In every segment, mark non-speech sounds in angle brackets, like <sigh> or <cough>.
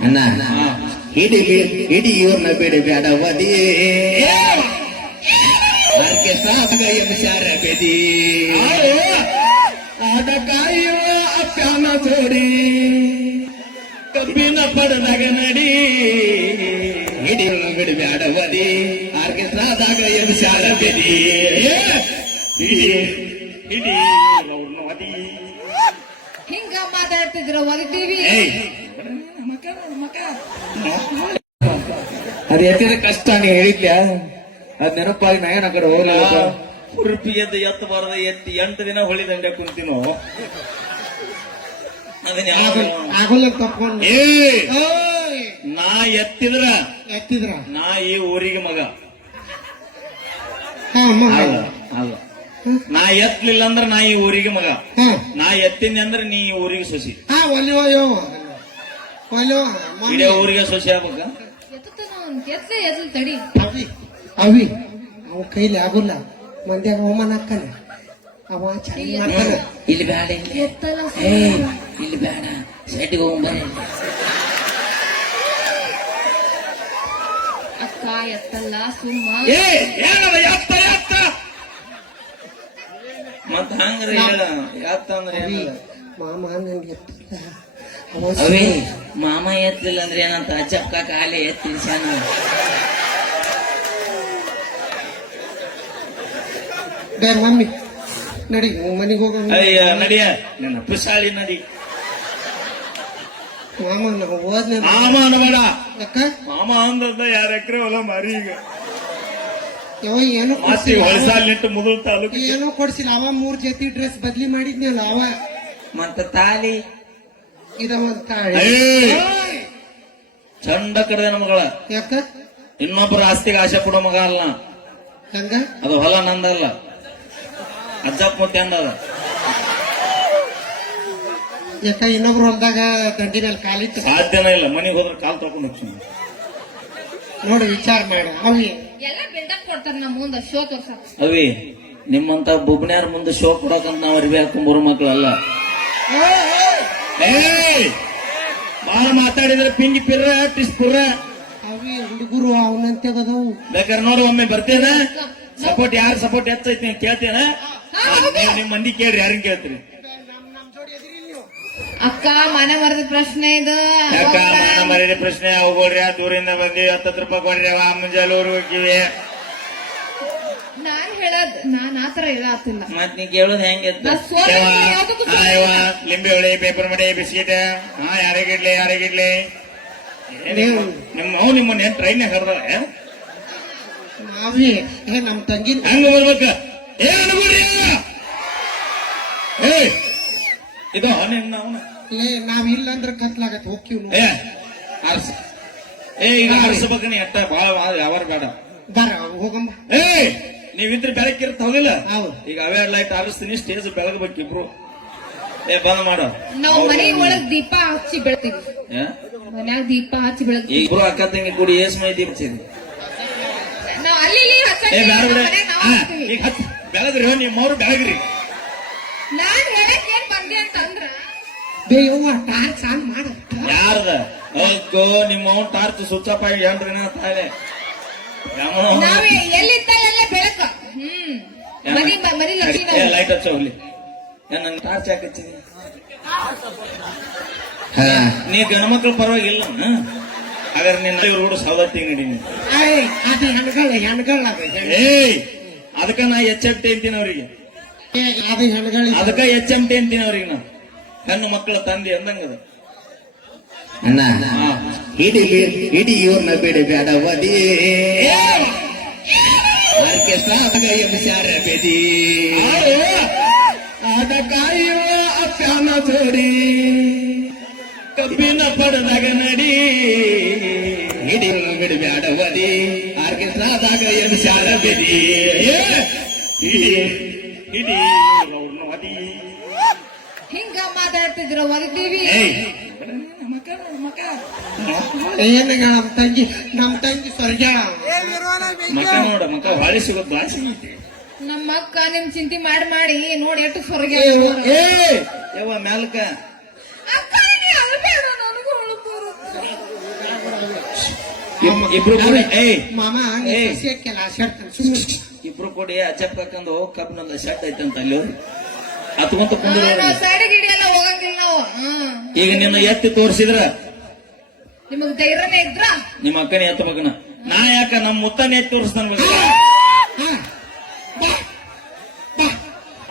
ಅಣ್ಣ ಇಡೀ ಇಡೀ ಇವ್ರನ್ನ ಬಿಡಿ ಬೇಡವದಿ ಸಾಸಗ ಎಂಬಸಾರ ಬೆದಿ ಆದ ಕಾಯುವ ಅಪ್ಪಾನ ಜೋಡಿ ಕಬ್ಬಿನ ಪಡದಾಗ ನಡಿ. ಇಡೀ ಬಿಡಿ ಬೇಡವದಿ ಆರ್ಕೆಸ್ಟ್ರಾದಾಗ ಎಂಬಸಾರ ಬೆದಿ ಹಿಡಿ ಹಿಡಿ ಅವ್ರನ್ನ ಒದಿ ಹಿಂಗ ಮಾತಾಡ್ತಿದ್ರ ಏಯ್ <laughs> ಅದ್ ಎತ್ತಿದ ಕಷ್ಟ ನೀ ಹೇಳಿದ್ಯಾ? ಅದ್ ನೆನಪಾಗಿ ನಾ ಏನ ಕಡೆ ಹೋಗ್ಲಿಲ್ಲ ಉಡುಪಿ ಎದ್ದು ಎತ್ತ ಬಾರದ ಎತ್ತಿ ಎಂಟು ದಿನ ಹೊಳಿ ದಂಡೆ ಕುಂತಿನೋ? ಅದನ್ನ ಆಗೋಲ್ಲ ತಪ್ಕೊಂಡು. ಏ! ಓಯ್! ನಾ ಎತ್ತಿದ್ರ? ಎತ್ತಿದ್ರ? ನಾ ಈ ಊರಿಗೆ ಮಗ. ಅಲ್ಲ ನಾ ಎತ್ತಲಿಲ್ಲ ಅಂದ್ರ ನಾ ಈ ಊರಿಗೆ ಮಗ. ನಾ ಎತ್ತಿನಿ ಅಂದ್ರ ನೀ ಈ ಊರಿಗೆ ಸೊಸಿ. ಇಡೀ ಊರಿಗೆ ಸೊಸಿ ಆಗ್ಬೇಕ? ಎತ್ತುತ್ತಾನ ಅವ್ನ್? ತಡಿ. ಅವಿ ಅವಿ. ಅವ ಕೈಲಿ ಆಗುಲ್ಲ. ಮಂದಿ ಅವಮಾನ ಹಾಕನೆ ಅವ ಚೆನ್ನಾಗಿ ಮಾಡ್ತಾನೆ. ಇಲ್ಲಿ ಬೇಡ ಇಲ್ಲಿ. ಎತ್ತಲ್ಲ ಏ ಇಲ್ಲಿ ಬೇಡ. ಸೈಡ್ಗೆ ಹೋಗ್ಬರ್ರಿ ಅಕ್ಕ ಎತ್ತಲ್ಲ ಸುಮ್ಮ. ಏ ಎತ್ತ ಎತ್ತ. ಮತ್ತ ಹಂಗ್ರ ಹೇಳ. ಎತ್ತ ಅಂದ್ರ ಮಾಮ ನನ್ಗೆ ಎತ್ತಿಲ್ಲ. ಅವ ಅವೇ ಮಾಮ ಎತ್ತಲಿಲ್ಲ ಅಂದ್ರೆ ಏನಂತ? ಅಜ್ಜಪ್ಪ ಕಾಲೇ ಎತ್ತಿಲ್ಸ್ಯಾನ ಡೇ ಮಮ್ಮಿ ನಡಿ ಮನೆಗೆ ಹೋಗೋಣ. ಅಯ್ಯ ನಡಿಯ ನಿನ್ನ ಪುಸಾಳಿ ನಡಿ. ಮಾಮ ನಾವು ಹೋದ್ನೆ ಮಾಮ ಅನ್ನಬೇಡ ಯಾಕ? ಮಾಮ ಅಂದದ ಯಾರ ಎಕರೆ ಹೊಲ ಮಾರಿ ಈಗ. ಯಾವ ಏನೋ ಮತ್ತೆ ಕೊಡ್ಸಿಲ್ಲ. ಹೊಳಸಾಲ್ ನಿಂತು ಮುದುಲ್ ತಾಲೂಕು ಏನೋ ಕೊಡ್ಸಿಲ್ಲ. ಅವ ಮೂರ್ ಜೊತೆ ಡ್ರೆಸ್ ಬದ್ಲಿ ಮಾಡಿದ್ನಲ್ಲ ಅವ ಮತ್ತ ತಾಲಿ. ಇದ ಒಂದ್ ತಾಳಿ. ಏಯ್! ಚಂಡ ಕಡ್ದೆ ಮಗಳ. ಯಾಕ? ಇನ್ನೊಬ್ಬರ ಆಸ್ತಿಗೆ ಆಸೆ ಕೊಡೋ ಮಗ ಅಲ್ಲ. ನಾ. ಹೆಂಗ? ಅದು ಹೊಲ ನಂದಲ್ಲ. ಅಜ್ಜಪ್ಪ ಮುತ್ತೆ ಅಂದದ. ಯಾಕ ಇನ್ನೊಬ್ರು ಹೊಲದಾಗ ದಂಡಿ ಮೇಲೆ ಕಾಲಿಟ್ಟು ಸಾಧ್ಯನೇ ಇಲ್ಲ. ಮನೆಗೆ ಹೋದ್ರೆ ಕಾಲ್ ತಗೊಂಡು ಹೋಗ್ತೀನಿ. ನೋಡಿ ವಿಚಾರ ಮಾಡಿ. ಅವಿ ಎಲ್ಲ ಬಿಲ್ಡಪ್ ಕೊಡ್ತಾರ ನಮ್ಮ ಮುಂದೆ ಶೋ ತೋರ್ಸಕ್. ಅವಿ ನಿಮ್ಮಂತ ಬುಬ್ನ್ಯಾರ ಮುಂದೆ ಶೋ ಕೊಡಕಂತ ನಾವು ಅರಿವಿ ಮಕ್ಕಳಲ್ಲ ಏಯ್ ಬಾಳ ಮಾತಾಡಿದ್ರೆ ಪಿಂಗಿ ಪಿರ್ರ ಟಿಸ್ ಪುರ್ರ. ಅವಿ ಹುಡುಗರು ಅವನಂತೆ ಬೇಕಾದ್ರೆ ನೋಡು ಒಮ್ಮೆ ಬರ್ತೇನ? ಸಪೋರ್ಟ್ ಯಾರ ಸಪೋರ್ಟ್ ಹೆಚ್ಚೈತಿ ಅಂತ ಕೇಳ್ತೇನೆ? ನೀವು ನಿಮ್ಮ ಮಂದಿ ಕೇಳ್ರಿ ಯಾರನ್ನ ಕೇಳ್ತೀರಿ? ಅಕ್ಕ ಮನೆ ಮರದ ಪ್ರಶ್ನೆ ಇದು. ಅಕ್ಕ ಮನೆ ಮರದ ಪ್ರಶ್ನೆ ಹೋಗೋಳ್ರಿ ಆ ದೂರಿಂದ ಬಂದಿ ಹತ್ತತ್ತು ರೂಪಾಯಿ ಕೊಡ್ರಿ ಅವ ಮುಂಜಾನೆ ಹೋಗಿವಿ ಹೇಳದ್ ನಾನ್ ಆತರ ಹೇಳತ್ತಿಲ್ಲ ಮತ್ ನೀ ಕೇಳೋದ್ ಹೆಂಗೆ ನಾ ಸೋಲೆ ಯಾವ್ದಕ್ಕೂ ಲಿಂಬೆ ಹುಳಿ ಪೇಪರ್ ಮಡಿ ಬಿಸ್ಕಿಟ್. ಹಾ ಯಾರಿಗಿಡ್ಲಿ ಯಾರಿಗಿಡ್ಲಿ ಏ, ನಿಮ್ಮ ನಿಮ್ಮ ಅವ್ ನಿಮ್ಮನ್ನ ಏನ್ ಟ್ರೈನ್ ಹರ್ದಾಳೆ ನಾವೇ ಏ? ನಮ್ ತಂಗಿ ಹಂಗ ಬರ್ಬೇಕ? ಏ ಅನ್ಬಿಡ್ರಿ ಏ ಇದು ಅವನ. ಲೇ ನಾವ್ ಇಲ್ಲ ಅಂದ್ರೆ ಕತ್ಲಾಗತ್ ಹೋಗ್ತೀವ್ ಏ ಅರ್ಸ ಏ ಈಗ ಆರಿಸ್ಬೇಕ ನೀ ಅಟ್ಟ ಬಾಳ ವ್ಯವಹಾರ ಬೇಡ. ಬರ ಹೋಗಮ್ಮ. ಏ ನೀವಿದ್ರೆ ಬೆಳಕಿರ್ತ ಹೋಗಿಲ್ಲ ಹೌದು. ಈಗ ಅವೇ ಲೈಟ್ ಆರಿಸ್ತೀನಿ ಸ್ಟೇಜ್ ಬೆಳಗ್ಬೇಕು ಇಬ್ರು. ಏ ಬಂದ್ ಮಾಡೋ. ನಾವು ಮನೆ ಒಳಗ್ ದೀಪ ಹಚ್ಚಿ ಬೆಳ್ತೀವಿ? ಮನ್ಯಾಗ ದೀಪ ಹಚ್ಚಿ ಬೆಳಗ್ತೀವಿ. ಇಬ್ರು ಅಕ್ಕ ತಂಗಿ ಕೂಡಿ ಏಸ್ ಮೈ ದೀಪ ಬೆಳಗ್ರಿ ನಾವ್ ಅಲ್ಲಿ ಇಲ್ಲಿ ಏ ಬಿಡ. ಈಗ ಹತ್ ಬೆಳಗ್ರಿ ನಿಮ್ಮವ್ರು ಬೆಳಗ್ರಿ. ನಾನ್ ಹೇಳಕ್ ಏನ್ ಬಂದೆ ಅಂತಂದ್ರ ಬೇಯವ್ವ ಟಾರ್ಚ್ ಆನ್ ಮಾಡ. ಯಾರದ? ಅಯ್ಯೋ ನಿಮ್ಮ ಟಾರ್ಚ್ ಸ್ವಿಚ್ ಆಫ್ ಆಗಿ ಎಂಟ್ರಿ ತಾಳೆ ನಾವ್ ಎಲ್ಲಿತ್ತ ಎಲ್ಲ ಬೆಳಕ ಹ್ಮ್ ಮನಿ ಮನಿ ಲಕ್ಷ್ಮಿ ನಾವು ಲೈಟ್ ಹಚ್ಚ ಹೋಗ್ಲಿ. ಟಾರ್ಚ್ ನೀ ಗಣಮಕ್ಳ ಪರವಾಗಿಲ್ಲ. ಹಾಗಾದ್ರೆ ನಿನ್ನ ಇವ್ರು ಕೂಡ ಸವದತ್ತಿ ನಡಿ ಏಯ್ ಅದಕ್ಕ ನಾ ಎಚ್ ಎಂ ಟಿ ಅಂತೀನಿ ಅವ್ರಿಗೆ. ಅದಕ್ಕ ಎಚ್ ಎಂ ಟಿ ಅಂತೀನಿ ಅವ್ರಿಗೆ ನಾ. ಹೆಣ್ಣು ಮಕ್ಕಳ ತಂದೆ ಅಂದಂಗದ ಅಣ್ಣ ಇಡಿ ಇಡಿ ಇವ್ರನ್ನ ಬಿಡಿ ಬೇಡವದಿ ಆರ್ಕೆಸ್ಟ್ರಾದಾಗ ಎಂಬಸಾರ ಬೆದಿ ಆದ ಕಾಯುವ ಅಪ್ಪನ ಜೋಡಿ. ಕಬ್ಬಿನ ಪಡದಾಗ ನಡಿ. ಹಿಡಿ ಬಿಡಿ ಬ್ಯಾಡವದಿ ಆರ್ಕೆಸ್ಟ್ರಾದಾಗ ಎಂಬಸಾರ ಬೆದಿ ಹಿಡಿ ಹಿಡಿ ಅವ್ರ್ನ ಒದಿ. ಹಿಂಗ ಮಾತಾಡ್ತಿದ್ರ ಒಲಿತೀವಿ ಏಯ್ ಏನ್ ನಮ್ ತಂಗಿ ನಮ್ ತಂಗಿ ಸ್ವರ್ಗ? ಮಕ ನೋಡ ಮಕ ಹೊಳಿ ಸಿಗೋದ್ ಭಾಷೆ ಐತಿ ನಮ್ಮ ಅಕ್ಕ ನಿಮ್ ಚಿಂತೆ ಮಾಡಿ ಮಾಡಿ ನೋಡಿ ಎಷ್ಟು ಸ್ವರ್ಗ ಏ ಯವ್ವ ಮ್ಯಾಲ್ಕ ಇಬ್ರು ಕೂಡಿ ಏ ಮಾಮ ಏ. ಆಶಾಡ್ತಾನೆ ಸುಮ್ಮನೆ ಇಬ್ರು ಕೂಡಿ ಹಾಕೊಂಡು ಕಬ್ಬಿನೊಂದು ಶೆಡ್ ಐತಂತ ಅಲ್ಲಿ ಹತ್ಕೊಂತ ಕುಂದ್ರ ನಾವು ಸೈಡ್ ಗಿಡಿ ಎಲ್ಲ ಹೋಗಂಗಿಲ್ಲ ನಾವು. ಹ್ಮ್. ಈಗ ನಿನ್ನ ಎತ್ತಿ ತೋರಿಸಿದ್ರ? ನಿಮಗ್ ಧೈರ್ಯನೇ ಇದ್ರ? ನಿಮ್ಮ ಅಕ್ಕನ ಮಗನ. ನಾ ಯಾಕ ನಮ್ಮ ಮುತ್ತನ ಎತ್ತಿ ತೋರಿಸ್ತಾನ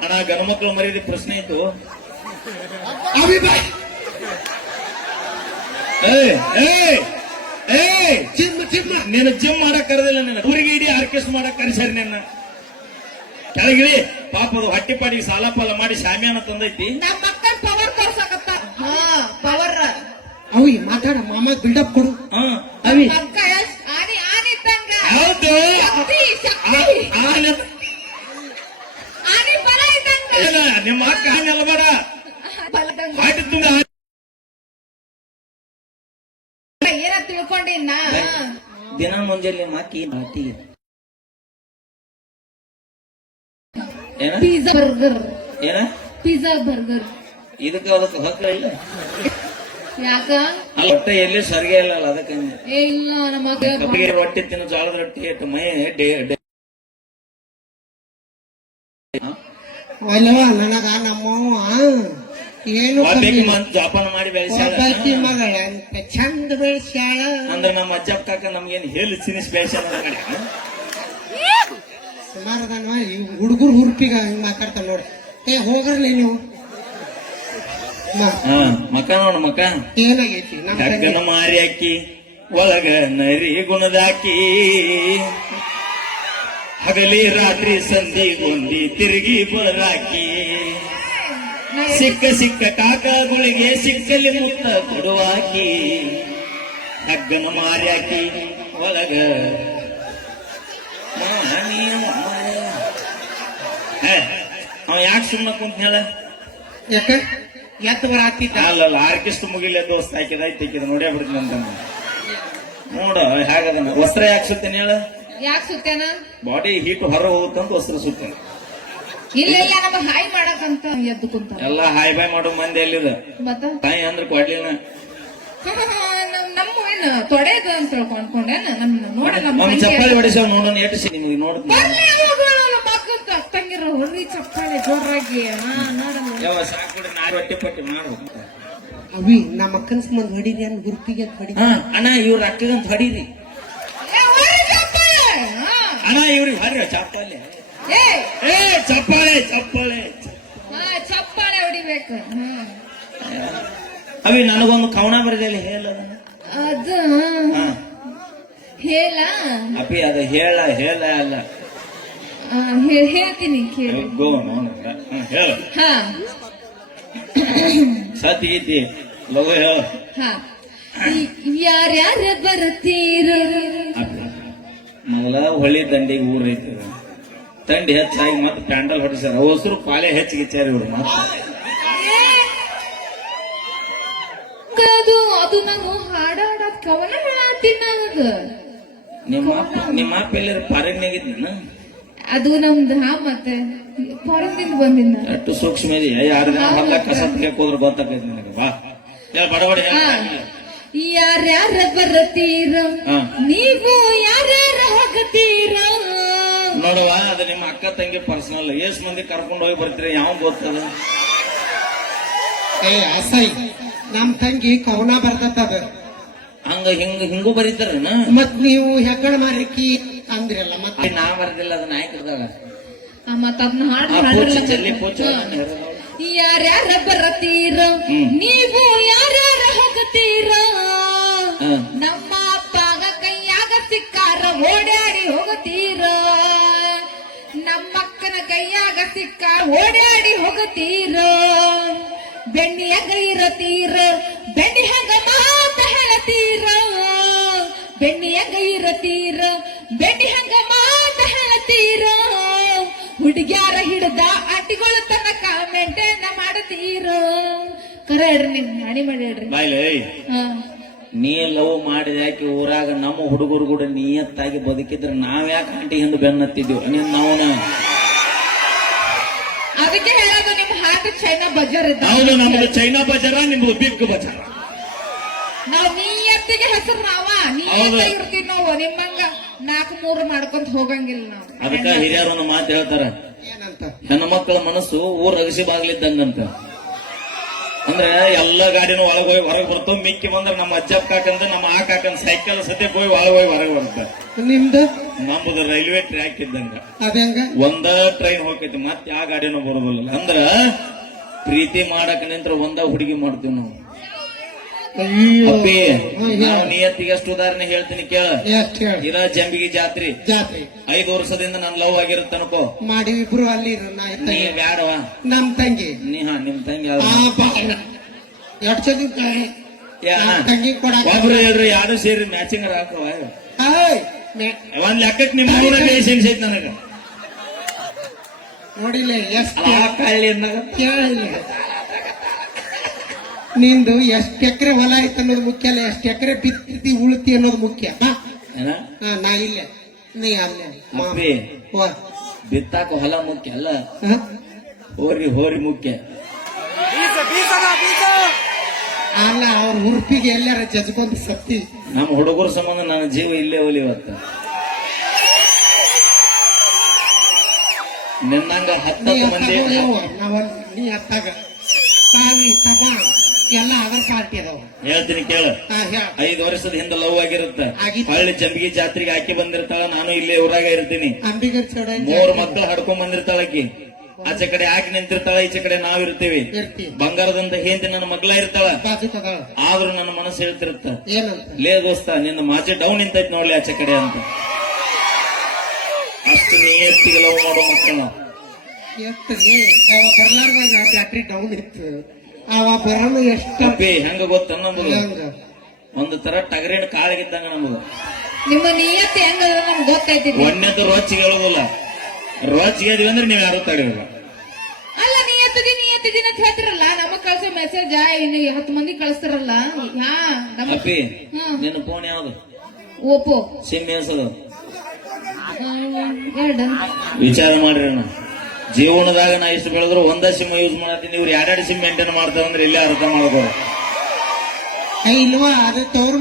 ಅಣ್ಣ ಗಣಮಕ್ಳು ಮರ್ಯಾದೆ ಪ್ರಶ್ನೆ ಇತ್ತು. ನಿನ್ನ ಜಿಮ್ ಮಾಡಕ್ ಕರೆದಿಲ್ಲ ನಿನ್ನ. ಊರಿಗೆ ಇಡೀ ಆರ್ಕೆಸ್ಟ್ ಮಾಡಕ್ ಕರೆಸ್ಯಾರ ನಿನ್ನ. ಕೆಳಗಿಳಿ. ಪಾಪದ ಹೊಟ್ಟಿ ಪಾಡಿಗೆ ಸಾಲ ಪಾಲ ಮಾಡಿ ಶಾಮಿಯಾನ ತಂದೈತಿ. ನಮ್ಮ ಅಕ್ಕನ ಪವರ್ ತೋರ್ಸಕತ್ತ? ಹಾ ಪವರ್ ಅವಿ ಮಾತಾಡ ಮಾಮ ಬಿಲ್ಡಪ್ ಕೊಡು. ಹಾ. ಅವಿ. ಅಕ್ಕ ಎಷ್ಟ್ ಆನಿ ಆನಿ ಇದ್ದಂಗ. ಹೌದು. ಶಕ್ತಿ ಶಕ್ತಿ. ಆನೆ- ಆನಿ ಬಲ ಇದ್ದಂಗ. ಇಲ್ಲ, ನಿಮ್ಮ ಅಕ್ಕ ಹಾನೆಲ್ಲ ಬೇಡ. ಬಲದಂಗ. ಹೊಟ್ಟಿ ತುಂಬ ಏನ ತಿಳ್ಕೊಂಡಿನ್ನ ದಿನ ಮುಂಜಾನೆ ನಿಮ್ಮ ಅಕ್ಕಿ ಏನ? ಪಿಜ್ಜಾ ಬರ್ಗರ್ ಏನ? ಪಿಜ್ಜಾ ಬರ್ಗರ್ ಇದಕ್ಕೆ ಅದಕ್ಕೆ ಹಕ್ಕ ಇಲ್ಲ? ಯಾಕ? ಹೊಟ್ಟೆ ಎಲ್ಲಿ ಸರಿಗೆ ಇಲ್ಲ ಅಲ್ಲ ಅದಕ್ಕೆ ಅಂದೆ. ಏ ಇಲ್ಲ ನಮ್ಮ ಕಬ್ಬಿಗೆ ರೊಟ್ಟಿ ತಿನ್ನೋ ಜೋಳದ ರೊಟ್ಟಿ ಇಟ್ಟು ಮೈ ಡೇ ಡೇ- ಹಾ? ನನಗ ನಮ್ಮವ್ವ ಏನು ಒಬ್ಬಾಕಿ ಮಂತ್ ಜೋಪಾನ ಮಾಡಿ ಬೆಳೆಸ್ಯಾಳ. ಮಗಳ ಚಂದ ಬೆಳೆಸ್ಯಾಳ. ಅಂದ್ರೆ ನಮ್ಮ ಅಜ್ಜಪ್ಪ ಕಾಕ ನಮ್ಗೇನ್ ಹೇಳಿ ಸಿನಿಸ್ ಬೆಳೆಸ್ಯಾನ ಸುಮಾರದನ ಹುಡುಗರು ಹುರುಪಿಗ ಹಿಂಗ್ ಮಾತಾಡ್ತಾರ ನೋಡಿ. ಏ ಹೋಗ್ರಲಿ ನೀವು. ಮಕ ನೋಡ ಮಕ. ಏನಾಗೈತಿ? ಮಾರಿ ಹಾಕಿ ಒಳಗ ನರಿ ಗುಣದಾಕಿ. ಹಗಲಿ ರಾತ್ರಿ ಸಂಧಿ ಗೊಂದಿ ತಿರುಗಿ ಬರಾಕಿ. ಸಿಕ್ಕ ಸಿಕ್ಕ ಕಾಕಗಳಿಗೆ ಸಿಕ್ಕಲಿ ಮುತ್ತ ಕೊಡುವಾಕಿ. ಹಗ್ಗನ ಮಾರಿ ಹಾಕಿ ಒಳಗ ಅವ ಯಾಕೆ ಸುಮ್ಮನೆ ಕುಂತ ಹೇಳ ಯಾಕ? ಎತ್ತ ಅಲ್ಲ ಅಲ್ಲಲ್ಲ ಆರ್ಕೆಸ್ಟ್ ಮುಗಿಲೆ ದೋಸ್ತ ಹಾಕಿದ ಐತಿ ಹಾಕಿದ ನೋಡೇ ಬಿಡ್ತೀನಿ ಅಂತ ನೋಡ ಹೇಗದ ವಸ್ತ್ರ ಯಾಕೆ ಸುತ್ತೇನೆ ಹೇಳ? ಯಾಕೆ ಸುತ್ತೇನ? ಬಾಡಿ ಹೀಟ್ ಹೊರ ಹೋಗುತ್ತಂತ ವಸ್ತ್ರ ಸುತ್ತೇನೆ. ಇಲ್ಲ ಇಲ್ಲ ನಮಗ್ ಹಾಯ್ ಮಾಡಕಂತ ಎದ್ದು ಕುಂತ ಎಲ್ಲ ಹಾಯ್ ಬಾಯ್ ಮಾಡೋ ಮಂದಿ ಎಲ್ಲಿದ? ತಾಯಿ ಅಂದ್ರೆ ಕೊಡ್ಲಿಲ್ಲ. ನಮ್- ನಮ್ಮ ಏನು ತೊಡೆದು ಅಂತ ನೋಡ ನಮ್ಮ ಚಪ್ಪಾಳಿ ನೋಡೋಣ ಎಷ್ಟು ನಿಮಗೆ ನೋಡ್ತೀನಿ. ಹೊರ್ರಿ ಚಪ್ಪಾಳೆ ಜೋರಾಗಿ ಹಾ ನೋಡಮ್ಮ. ಯಾವ ಸಾಕು ನಾರು ಹೊಟ್ಟಿ ಪಟ್ಟಿ ಮಾಡು. ಅವಿ ನಮ್ಮ ಅಕ್ಕನ ಸಂಬಂಧ ಹೊಡಿರಿ ಅನ್ ಗುರುಪಿಗೆ ಹೊಡಿ ಹಾ ಅಣ್ಣ ಇವ್ರ ಅಕ್ಕಗಂತ ಹೊಡೀರಿ. ಏ, ಹೊರ್ರಿ ಚಪ್ಪಾಳೆ ಹಾ. ಅಣ್ಣ ಇವ್ರಿಗೆ ಹೊರ ಚಪ್ಪಾಳೆ ಏ ಏ ಚಪ್ಪಾಳೆ ಚಪ್ಪಾಳೆ ಹಾ ಚಪ್ಪಾಳೆ ಹೊಡಿಬೇಕು. ಅವಿ ನನಗೊಂದು ಕವನ ಬರದಲ್ಲಿ ಹೇಳ ಅದು ಅದ ಹಾ. ಹೇಳ. ಅಭಿ ಅದು ಹೇಳ ಹೇಳ ಅಲ್ಲ. ಹೇಳ್ತೀನಿ ಕೇಳಿ. ಗೋ ನೋಡ ಹೇಳ. ಹಾ. ಸತಿ ಗೀತಿ ಲಗು ಹೇಳ. ಹಾ. ಯಾರ್ಯಾರ ಬರ್ತೀರ? ಮೊದಲ ಹೊಳಿ ದಂಡಿಗೆ ಊರ್ ಐತಿ. ಇದು. ತಂಡಿ ಹೆಚ್ಚಾಗಿ ಮತ್ತೆ ಪ್ಯಾಂಡಲ್ ಹೊಡಿಸ್ಯಾರ. ಹೊಸರು ಪಾಲೆ ಹೆಚ್ಚಿಗಿಚ್ಚಾರ ಇವ್ರು ಮತ್ತೆ ಅದು ಅದು ನಾನು ಹಾಡಾಡ ಕವನ ಹೇಳತ್ತೀನಿ ನನಗ ನಿಮ್ಮ ಅಪ್ಪ ನಿಮ್ಮ ಅಪ್ಪ ಆಗಿದ್ನ ಪಾರಿಗ್ನಾಗಿದ್ನ ಅದು ನಮ್ದು ಹಾ ಮತ್ತೆ ಹೊರಗಿಂದ ಬಂದಿನ ಅಷ್ಟು ಸೂಕ್ಷ್ಮ ಇದೆಯಾ ಯಾರ ಹೊಲ ಕಸ ತೆಗಿಯಕ್ ಹೋದ್ರೆ ಗೊತ್ತಾಗೈತಿ ನನಗೆ. ಬಾ. ಹೇಳ ಬಡಬಡ ಯಾರ್ಯಾರ ಬರತೀರ. ನೀವು ಯಾರ್ಯಾರ ಹೋಗತೀರ ನೋಡುವ ಅದು ನಿಮ್ಮ ಅಕ್ಕ ತಂಗಿ ಪರ್ಸನಲ್ ಎಷ್ಟ್ ಮಂದಿ ಕರ್ಕೊಂಡು ಹೋಗಿ ಬರ್ತೀರಿ? ಯಾವ ಗೊತ್ತದ? ಏ ಅಸೈ ನಮ್ ತಂಗಿ ಕವನ ಬರ್ತದ ಹಂಗ ಹಿಂಗ ಹಿಂಗೂ ಬರೀತಾರ ಮತ್ ನೀವು ಹೆಗ್ಗಣ ಮಾರಿಕಿ. ಅಂದ್ರಲ್ಲ ಮತ್ತೆ? ನಾ ಬರ್ದಿಲ್ಲ ಅದನ್ನ ನಾಯಕರದಾಗ ಆ, ಅದನ್ನ ಹಾಡು ಹಾಡಲ್ಲ. ಯಾರ್ಯಾರ ಬರತೀರ ನೀವು ಯಾರ್ಯಾರ ಹೋಗತೀರ. ನಮ್ಮ ಅಪ್ಪಾಗ ಕೈಯಾಗ ಸಿಕ್ಕಾರ ಓಡಾಡಿ ಹೋಗತೀರ ನಮ್ಮಕ್ಕನ ಕೈಯಾಗ ಸಿಕ್ಕ ಓಡಾಡಿ ಹೋಗತೀರ ಬೆಣ್ಣಿಯ ಗೈರತೀರ ಬೆಣ್ಣಿ ಹಂಗ ಮಾತ ಹೇಳತೀರ ಬೆಣ್ಣಿಯ ಗೈರತೀರ ಬೆಣ್ಣಿ ಹಂಗ ಮಾತ ಹೇಳತೀರ? ಹುಡುಗ್ಯಾರ ಹಿಡ್ದ ಅಟ್ಟಿಗಳ ತನಕ ಮೇಂಟೈನ್ ಮಾಡತೀರ? ಕರೆ ಹೇಳ್ರಿ ನಿಮ್ ನಾಣಿ ಮಾಡಿ ಹೇಳ್ರಿ. ಬಾಯ್ಲೆ ನೀ ಲವ್ ಮಾಡಿದ ಯಾಕೆ ಊರಾಗ ನಮ್ಮ ಹುಡುಗರು ಕೂಡ ನಿಯತ್ತಾಗಿ ಬದುಕಿದ್ರೆ ನಾವ್ ಯಾಕೆ ಆಂಟಿ ಹಿಂದೆ ಬೆನ್ನತ್ತಿದ್ವಿ ನೀನ್ ನಾವನ ಅದಕ್ಕೆ ಹೇಳೋದು ನಿಮ್ ಹಾಕ ಚೈನಾ ಬಜಾರ್ ಇದ್ದ. ಹೌದು ನಮ್ದು ಚೈನಾ ಬಜಾರ ನಿಮ್ದು ಬಿಗ್ ಬಜಾರ ನಾವ್ ನೀಯತ್ತಿಗೆ ಹೆಸರು ನಾವ ನೀ ಇರ್ತೀವಿ ನಾವು ನಿಮ್ಮಂಗ. ನಾಲ್ಕು ಮೂರು ಮಾಡ್ಕೊಂತ ಹೋಗಂಗಿಲ್ಲ ನಾವು. ಅದಕ್ಕ ಹಿರಿಯರು ಒಂದು ಮಾತು ಹೇಳ್ತಾರ. ಏನಂತ? ಹೆಣ್ಣು ಮಕ್ಕಳ ಮನಸ್ಸು ಊರ್ ಅಗಸಿ ಬಾಗ್ಲಿದ್ದಂಗಂತ. ಅಂದ್ರೆ ಎಲ್ಲ ಗಾಡಿನೂ ಒಳಗೆ ಹೋಗಿ ಹೊರಗೆ ಬರ್ತಾವ ಮಿಕ್ಕಿ ಬಂದ್ರೆ ನಮ್ಮ ಅಜ್ಜಪ್ಪ ಕಾಕಂದ ನಮ್ಮ ಆ ಕಾಕಂದ ಸೈಕಲ್ ಸತ್ಯ ಹೋಗಿ ಒಳಗ್ ಹೋಗಿ ಹೊರಗೆ ಬರ್ತಾರೆ ನಿಮ್ದು? ನಮ್ಮದು ರೈಲ್ವೆ ಟ್ರ್ಯಾಕ್ ಇದ್ದಂಗ. ಅದಂಗ ಒಂದ ಟ್ರೈನ್ ಹೋಗೈತಿ ಮತ್ತೆ ಯಾವ ಗಾಡಿನೂ ಬರೋದಿಲ್ಲ. ಅಂದ್ರ ಪ್ರೀತಿ ಮಾಡಕ್ ನಿಂತ್ರ ಒಂದ ಹುಡುಗಿ ಮಾಡ್ತೀವಿ ನಾವು. ಅಯ್ಯೋ. ಅಪ್ಪಿ ಹಾ, ಹೇಳು. ನಾವು ನಿಯತ್ತಿಗೆ ಎಷ್ಟು ಉದಾಹರಣೆ ಹೇಳ್ತೀನಿ ಕೇಳ. ಎಷ್ಟ್ ಹೇಳಿ ಇದ ಜಂಬಿಗಿ ಜಾತ್ರಿ. ಜಾತ್ರೆ. ಐದು ವರ್ಷದಿಂದ ನನ್ ಲವ್ ಆಗಿರುತ್ತೆ ಅನ್ಕೋ ಮಾಡಿ ಇಬ್ರು ಅಲ್ಲಿ ಇರು, ನಾ ಬ್ಯಾಡವಾ? ನಮ್ ತಂಗಿ. ನೀ ಹಾ ನಿಮ್ ತಂಗಿ ಆ ಎಷ್ಟ್ ಜನ ಯಾ, ನಮ್ ತಂಗಿ ಕೊಡಾಕ ಒಬ್ರು ಹೇಳ್ರಿ ಯಾರು ಸೇರಿ ಮ್ಯಾಚಿಂಗ್ ಹಾಕವ ಹಾಯ್ ಮೆ- ಒಂದ್ ಲೆಕ್ಕಕ್ ನಿಮ್ಮ ಮೂರ ಐತಿ ನನಗ? ನೋಡಿಲ್ಲ ಎಷ್ಟ್ ಆ ಕಳ್ಳಿ ಅನ್ನಗ ಕೇಳಿಲ್ಲ ನಿಂದು ಎಷ್ಟ್ ಎಕರೆ ಹೊಲ ಐತೆ ಅನ್ನೋದು ಮುಖ್ಯ ಅಲ್ಲ ಎಷ್ಟ್ ಎಕರೆ ಬಿತ್ತಿ ಉಳ್ತಿ ಅನ್ನೋದು ಮುಖ್ಯ. ಏನ? ಹಾ, ನಾ ಇಲ್ಲ. ನೀ ಅಲ್ಲೇ. ಅಪ್ಪಿ. ಬಿತ್ತಾಕ ಹೊಲ ಮುಖ್ಯ ಅಲ್ಲ? ಹಾ? ಹೋರಿ ಹೋರಿ ಮುಖ್ಯ. ಅಲ್ಲ ಅವ್ರ ಉರುಪಿಗೆ ಎಲ್ಲಾರ ಜಜ್ಕೊಂಡ್ ಸತ್ತಿ. ನಮ್ಮ ಹುಡುಗರ ಸಂಬಂಧ ನನ್ನ ಜೀವ ಇಲ್ಲೇ ಒಲಿ ಇವತ್ತ. ನಿನ್ನಂಗ ನೀ ಹತ್ತತ್ತು ಮಂದಿ ಅತ್ತಾಗ ನೀ ಅತ್ತಾಗ ತಾವಿ ತಗ ಎಲ್ಲ ಅದರ ಪಾರ್ಟಿ ಅದಾವ. ಹೇಳ್ತೀನಿ ಕೇಳ. ಐದು ವರ್ಷದ ಹಿಂದೆ ಲವ್ ಆಗಿರುತ್ತ. ಹಳ್ಳಿ ಜಂಬಿಗೆ ಜಾತ್ರೆಗೆ ಹಾಕಿ ಬಂದಿರ್ತಾಳ ನಾನು ಇಲ್ಲೇ ಊರಾಗ ಇರ್ತೀನಿ. ಅಂಬಿಗರ್ ಚೌಡ ಮೂರ್ ಮಕ್ಕಳು ಹಡ್ಕೊಂಡ್ ಬಂದಿರ್ತಾಳ ಆಕಿ. ಆಚೆ ಕಡೆ ಹಾಕಿ ನಿಂತಿರ್ತಾಳ ಈಚೆ ಕಡೆ ನಾವ್ ಇರ್ತೀವಿ. ಬಂಗಾರದಂತ ಹೇಂತಿ ನನ್ನ ಮಗ್ಲ ಇರ್ತಾಳ. ಆದ್ರೂ ನನ್ನ ಮನಸ್ಸು ಹೇಳ್ತಿರುತ್ತ. ಲೇ ದೋಸ್ತ ನಿನ್ನ ಮಾಚೆ ಡೌನ್ ನಿಂತೈತ್ ನೋಡ್ಲಿ ಆಚೆ ಕಡೆ ಅಂತ. ಅಷ್ಟು ನಿಯತ್ತಿಗೆ ಲವ್ ಮಾಡೋ ಮಕ್ಕಳ. ಬ್ಯಾಟ್ರಿ ಡೌನ್ ಇತ್ತು. ಅವ ಎಷ್ಟು ಅಪ್ಪಿ ಹೆಂಗ ಗೊತ್ತ ಒಂದು ತರ ಟಗರಿನ ಕಾಳಗಿದ್ದಂಗ ನಮ್ಮದು ನಿಮ್ಮ ನಿಯತ್ತು ಹೆಂಗ ನಮ್ಗೆ ಗೊತ್ತೈತಿ ಒಂದೇದು ರೋಚಿಗೆ ಹೇಳೋದಿಲ್ಲ. ರೋಚಿಗೆ ಅಂದ್ರೆ ನೀವ್ ಯಾರು ತಡೆಯೋಲ್ಲ ಅಲ್ಲ ನಿಯತ್ತಿದೀನಿ ನಿಯತ್ತಿದೀನಿ ಅಂತ ಹೇಳ್ತಿರಲ್ಲ? ನಮಗ್ ಕಳ್ಸೋ ಮೆಸೇಜ್ ಇನ್ನು ಹತ್ತು ಮಂದಿ ಕಳಿಸ್ತಾರಲ್ಲ? ಹಾ ನಮ್ಮ ಅಪ್ಪಿ ನಿನ್ನ ಫೋನ್ ಯಾವ್ದು? ಓಪೋ ಸಿಮ್ ಹೆಸರು ಎರಡು. ವಿಚಾರ ಮಾಡ್ರಿ ಅಣ್ಣ. ಜೀವನದಾಗ ನಾ ಇಷ್ಟು ಬೆಳೆದ್ರು ಒಂದ ಸಿಮ್ ಯೂಸ್ ಮಾಡತ್ತೀನಿ. ಇವ್ರು ಎರಡೆರಡು ಸಿಮ್ ಮೇಂಟೈನ್ ಮಾಡ್ತಾರ ಅಂದ್ರೆ ಇಲ್ಲೇ ಅರ್ಥ ಮಾಡ್ಬೋದು ಇಲ್ವಾ? ಅದು ತವ್ರ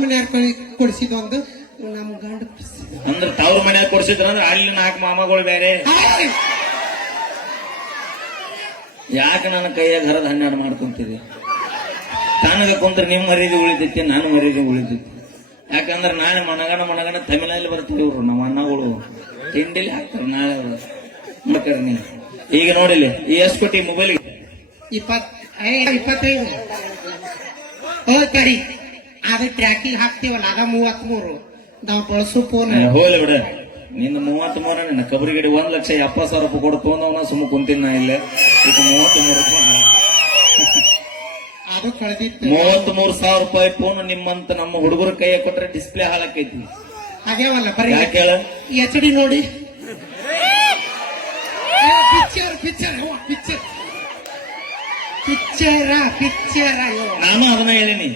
ನಮ್ ಗಂಡ ಕೊಡ್ಸಿದ. ಅಂದ್ರೆ ತವ್ರ ಮನ್ಯಾಗ ಕೊಡ್ಸಿದ್ರ ಅಂದ್ರೆ ಅಲ್ಲಿ ನಾಲ್ಕು ಮಾಮಗಳು ಬೇರೆ! ಯಾಕೆ ನನ್ನ ಕೈಯಾಗ ಹರದ ಹನ್ನೆರಡು ಮಾಡ್ಕೊಂತೀರಿ? ತನಗ ಕುಂತ್ರ ನಿಮ್ ಮರ್ಯಾದೆ ಉಳಿತೈತಿ ನಾನು ಮರ್ಯಾದೆ ಉಳಿತೈತಿ. ಯಾಕಂದ್ರೆ ನಾಳೆ ಮನಗಣ ಮನಗಣ ತಮಿಳಲ್ಲಿ ಬರ್ತೀವಿ ಇವ್ರು ನಮ್ಮ ಅಣ್ಣಗಳು. ತಿಂಡಿಲಿ ಹಾಕ್ತಾರೆ ನಾಳೆ ಈಗ ನೋಡಿಲಿ ಈ ಎಷ್ಟು ಕೊಟ್ಟಿ ಮೊಬೈಲ್ ಇಪ್ಪತ್ ಇಪ್ಪತ್ತೈದು. ಅದು ಟ್ರ್ಯಾಕಿಂಗ್ ಹಾಕ್ತೀವಲ್ಲ ಅದ ಮೂವತ್ ಮೂರು ನಾವು ಬಳಸೋ ಫೋನ್ ಹೋಗ್ಲಿ ಬಿಡ. ನಿನ್ನ ಮೂವತ್ತ್ ಮೂರ ನಿನ್ನ ಕಬರಿಗಡಿ ಒಂದ್ ಲಕ್ಷ ಎಪ್ಪತ್ ಸಾವಿರ ರೂಪಾಯಿ ಕೊಡು. ತೊಗೊಂಡವನ ಸುಮ್ಮ ಕುಂತೀನಿ ನಾ ಇಲ್ಲೇ. ಈಗ ಮೂವತ್ತ್ ಮೂರು ರೂಪಾಯಿ ಅದು ಕಳೆದಿತ್ತು. ಮೂವತ್ತ್ ಮೂರು ಸಾವಿರ ರೂಪಾಯಿ ಫೋನ್ ನಿಮ್ಮಂತ ನಮ್ಮ ಹುಡುಗರ ಕೈಯ ಕೊಟ್ರೆ ಡಿಸ್ಪ್ಲೇ ಹಾಳಾಕೈತಿ. ಹಾಗೇವಲ್ಲ ಬರೀ ಯಾಕೆ ಹೇಳ? ಎಚ್ ಡಿ ನೋಡಿ. Picture picture picture picture picture ನಾನು ಅದನ್ನ ಹೇಳಿನಿ.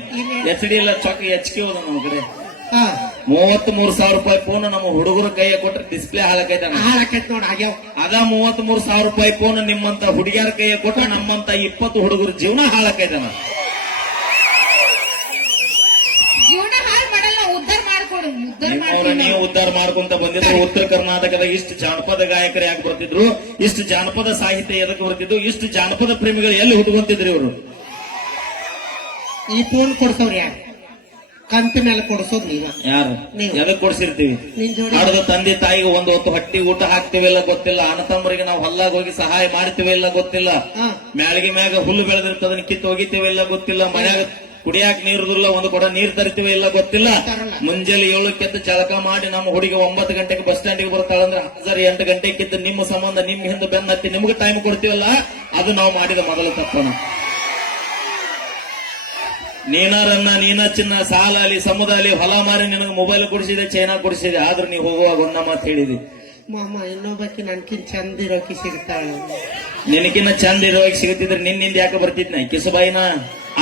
ಎಚ್ ಡಿ ಎಲ್ಲ ಚೊಕ್ಕ ಎಚ್ ಕೆ ಹೋದ ನಮ್ಮ ಕಡೆ. ಹಾ. ಮೂವತ್ತ್ ಮೂರು ಸಾವಿರ ರೂಪಾಯಿ ಫೋನ್ ನಮ್ಮ ಹುಡುಗರ ಕೈಯ ಕೊಟ್ರೆ ಡಿಸ್ಪ್ಲೇ ಹಾಳಾಕೈತಾನ ಹಾಳಾಕೈತ್ ನೋಡಿ ಆಗ್ಯಾವ. ಅದ ಮೂವತ್ ಮೂರು ಸಾವಿರ ರೂಪಾಯಿ ಫೋನ್ ನಿಮ್ಮಂತ ಹುಡುಗಿಯರ ಕೈಯ ಕೊಟ್ಟ ನಮ್ಮಂತ ಇಪ್ಪತ್ತು ಹುಡುಗರ ಜೀವನ ಹಾಳಾಕೈತಾನ ಜೀವನ ಹಾಳು ಮಾಡಲ್ಲ ಉದ್ಧಾರ ಮಾಡ್ಕೊಡು ಉದ್ಧಾರ ನಿಮ್ಮವ್ರ ಮಾಡ್ತೀನಿ ನೀವು ಉದ್ಧಾರ ಮಾಡ್ಕೊಂತ ಬಂದಿದ್ರು ಉತ್ತರ ಕರ್ನಾಟಕದ ಇಷ್ಟು ಜಾನಪದ ಗಾಯಕರು ಯಾಕೆ ಬರ್ತಿದ್ರು ಇಷ್ಟು ಜಾನಪದ ಸಾಹಿತ್ಯ ಎದಕ್ಕೆ ಬರ್ತಿದ್ರು ಇಷ್ಟು ಜಾನಪದ ಪ್ರೇಮಿಗಳು ಎಲ್ಲಿ ಹುಟ್ಕೊಂತಿದ್ರು ಇವರು? ಈ ಫೋನ್ ಕೊಡ್ಸವ್ರಿ ಯಾರು? ಕಂತಿನ ಮೇಲೆ ಕೊಡಿಸೋದು ನೀವ. ಯಾರು. ಎದಕ್ ಕೊಡ್ಸಿರ್ತೀವಿ? ಆಡದ ತಂದೆ ತಾಯಿಗೆ ಒಂದು ಹೊತ್ತು ಹಟ್ಟಿ ಊಟ ಹಾಕ್ತಿವಿಲ್ಲ ಗೊತ್ತಿಲ್ಲ ಅಣ್ಣ ತಮ್ಮರಿಗೆ ನಾವು ಹೊಲ್ಲಾಗ ಹೋಗಿ ಸಹಾಯ ಮಾಡ್ತೀವಿ ಇಲ್ಲ ಗೊತ್ತಿಲ್ಲ. ಮ್ಯಾಳಿಗೆ ಮ್ಯಾಗ ಹುಲ್ಲು ಬೆಳೆದಿರ್ತದನ್ನ ಕಿತ್ತು ಹೋಗಿತೀವಿ ಇಲ್ಲ ಗೊತ್ತಿಲ್ಲ ಮನ್ಯಾಗ ಕುಡಿಯಾಕ ನೀರುದಿಲ್ಲ ಒಂದು ಕೊಡ ನೀರ್ ತರ್ತೀವಿ ಇಲ್ಲ ಗೊತ್ತಿಲ್ಲ. ಮುಂಜಾನೆ ಏಳಕ್ಕೆ ಚಲಕ ಮಾಡಿ ನಮ್ಮ ಹುಡುಗಿ ಒಂಬತ್ತು ಗಂಟೆಗೆ ಬಸ್ ಸ್ಟ್ಯಾಂಡಿಗೆ ಬರ್ತಾಳಂದ್ರೆ ಹಜಾರ್ ಎಂಟು ಗಂಟೆಗೆ ಎದ್ದು ನಿಮ್ಮ ಸಂಬಂಧ ನಿಮ್ ಹಿಂದೆ ಬೆನ್ನತ್ತಿ ನಿಮ್ಗೆ ಟೈಮ್ ಕೊಡ್ತೀವಲ್ಲ ಅದು ನಾವು ಮಾಡಿದ ಮೊದಲ ತಪ್ಪನ. ನೀನಾರನ್ನ ನೀನ ಚಿನ್ನ ಸಾಲ ಅಲ್ಲಿ ಸಮುದಾಯ ಅಲ್ಲಿ ಹೊಲ ಮಾರಿ ನಿನಗೆ ಮೊಬೈಲ್ ಕೊಡಿಸಿದೆ ಚೈನಾ ಕೊಡಿಸಿದೆ ಆದ್ರೆ ನೀವು ಹೋಗುವಾಗ ಒಂದ ಮಾತು ಹೇಳಿದಿ. ಮಾಮ ಇನ್ನೊಬ್ಬಕ್ಕೆ ನನ್ಕಿನ್ ಚಂದ ಇರೋಕೆ ಸಿಗ್ತಾಳೆ. ನಿನಕಿನ್ನ ಚಂದ ಇರೋಕೆ ಸಿಗುತ್ತಿದ್ರೆ ನಿನ್ನಿಂದ ಯಾಕೆ ಬರ್ತಿದ್ನ? ಕಿಸಬಾಯಿನ?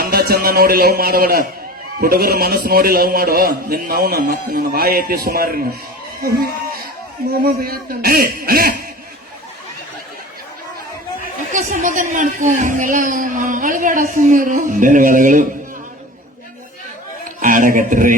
ಅಂದ ಚಂದ ನೋಡಿ ಲವ್ ಮಾಡಬೇಡ ಹುಡುಗರ ಮನಸ್ಸು ನೋಡಿ ಲವ್ ಮಾಡು. ನಿನ್ನ ನವ್ನ ಮತ್ತೆ ನಿನ್ನ ಬಾಯಿ ಐತಿ ಸುಮಾರಿ ಬೇಕಂತ ಅಕ್ಕ ಸಮಾಧಾನ ಮಾಡ್ಕೊ ಹಂಗೆಲ್ಲ ಅಳ್ಬೇಡ ಸುಮ್ಮೀರು ಧನ್ಯವಾದಗಳು. ಆಡಕತ್ರಿ